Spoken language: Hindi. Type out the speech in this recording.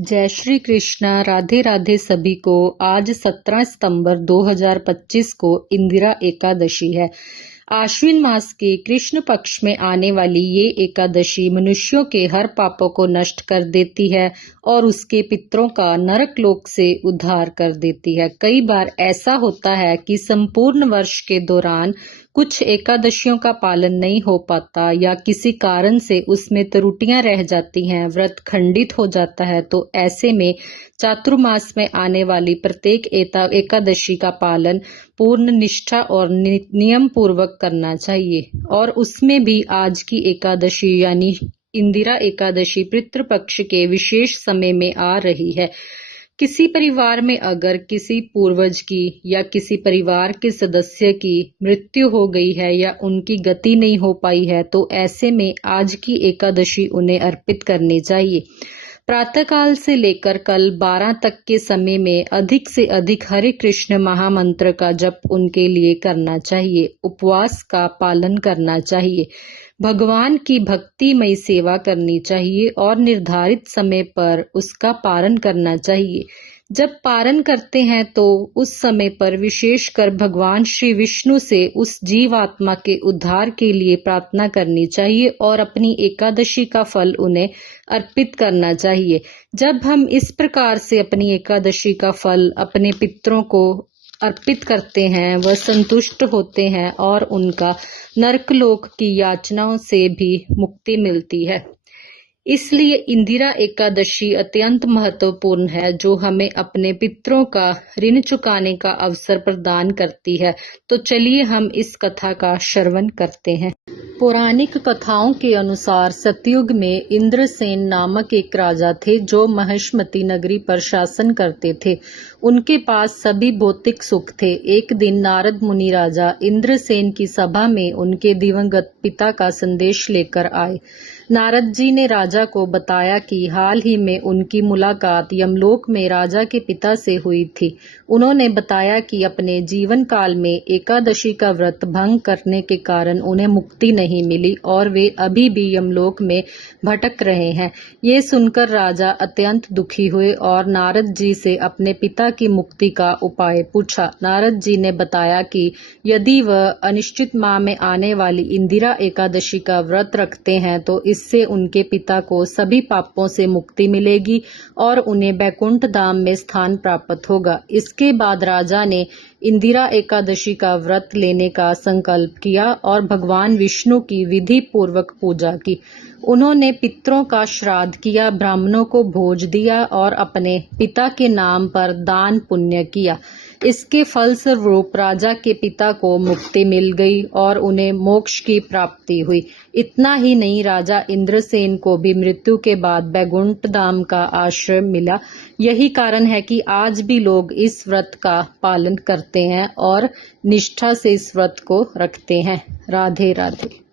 जय श्री कृष्णा। राधे राधे सभी को। आज 17 सितंबर 2025 को इंदिरा एकादशी है। आश्विन मास के कृष्ण पक्ष में आने वाली ये एकादशी मनुष्यों के हर पापों को नष्ट कर देती है और उसके पितरों का नरक लोक से उद्धार कर देती है। कई बार ऐसा होता है कि संपूर्ण वर्ष के दौरान कुछ एकादशियों का पालन नहीं हो पाता या किसी कारण से उसमें त्रुटियां रह जाती हैं, व्रत खंडित हो जाता है। तो ऐसे में चातुर्मास में आने वाली प्रत्येक एकादशी का पालन पूर्ण निष्ठा और नियम पूर्वक करना चाहिए। और उसमें भी आज की एकादशी यानी इंदिरा एकादशी पितृपक्ष के विशेष समय में आ रही है। किसी परिवार में अगर किसी पूर्वज की या किसी परिवार के सदस्य की मृत्यु हो गई है या उनकी गति नहीं हो पाई है, तो ऐसे में आज की एकादशी उन्हें अर्पित करनी चाहिए। प्रातःकाल से लेकर कल 12 तक के समय में अधिक से अधिक हरे कृष्ण महामंत्र का जप उनके लिए करना चाहिए। उपवास का पालन करना चाहिए। भगवान की भक्तिमय सेवा करनी चाहिए और निर्धारित समय पर उसका पारण करना चाहिए। जब पारण करते हैं तो उस समय पर विशेषकर भगवान श्री विष्णु से उस जीवात्मा के उद्धार के लिए प्रार्थना करनी चाहिए और अपनी एकादशी का फल उन्हें अर्पित करना चाहिए। जब हम इस प्रकार से अपनी एकादशी का फल अपने पितरों को अर्पित करते हैं, वह संतुष्ट होते हैं और उनका नरकलोक की याचनाओं से भी मुक्ति मिलती है। इसलिए इंदिरा एकादशी अत्यंत महत्वपूर्ण है, जो हमें अपने पितरों का ऋण चुकाने का अवसर प्रदान करती है। तो चलिए हम इस कथा का श्रवण करते हैं। पौराणिक कथाओं के अनुसार सतयुग में इंद्रसेन नामक एक राजा थे जो महिष्मती नगरी पर शासन करते थे। उनके पास सभी भौतिक सुख थे। एक दिन नारद मुनि राजा इंद्रसेन की सभा में उनके दिवंगत पिता का संदेश लेकर आए। नारद जी ने राजा को बताया कि हाल ही में उनकी मुलाकात यमलोक में राजा के पिता से हुई थी। उन्होंने बताया कि अपने जीवन काल में एकादशी का व्रत भंग करने के कारण उन्हें मुक्ति नहीं मिली और वे अभी भी यमलोक में भटक रहे हैं। ये सुनकर राजा अत्यंत दुखी हुए और नारद जी से अपने पिता की मुक्ति का उपाय पूछा। नारद जी ने बताया कि यदि वह अनिश्चित माह में आने वाली इंदिरा एकादशी का व्रत रखते हैं तो इससे उनके पिता को सभी पापों से मुक्ति मिलेगी और उन्हें बैकुंठ धाम में स्थान प्राप्त होगा। इसके बाद राजा ने इंदिरा एकादशी का व्रत लेने का संकल्प किया और भगवान विष्णु की विधि पूर्वक पूजा की। उन्होंने पितरों का श्राद्ध किया, ब्राह्मणों को भोज दिया और अपने पिता के नाम पर दान पुण्य किया। इसके फलस्वरूप राजा के पिता को मुक्ति मिल गई और उन्हें मोक्ष की प्राप्ति हुई। इतना ही नहीं, राजा इंद्रसेन को भी मृत्यु के बाद बैकुंठ धाम का आश्रय मिला। यही कारण है कि आज भी लोग इस व्रत का पालन करते हैं और निष्ठा से इस व्रत को रखते हैं। राधे राधे।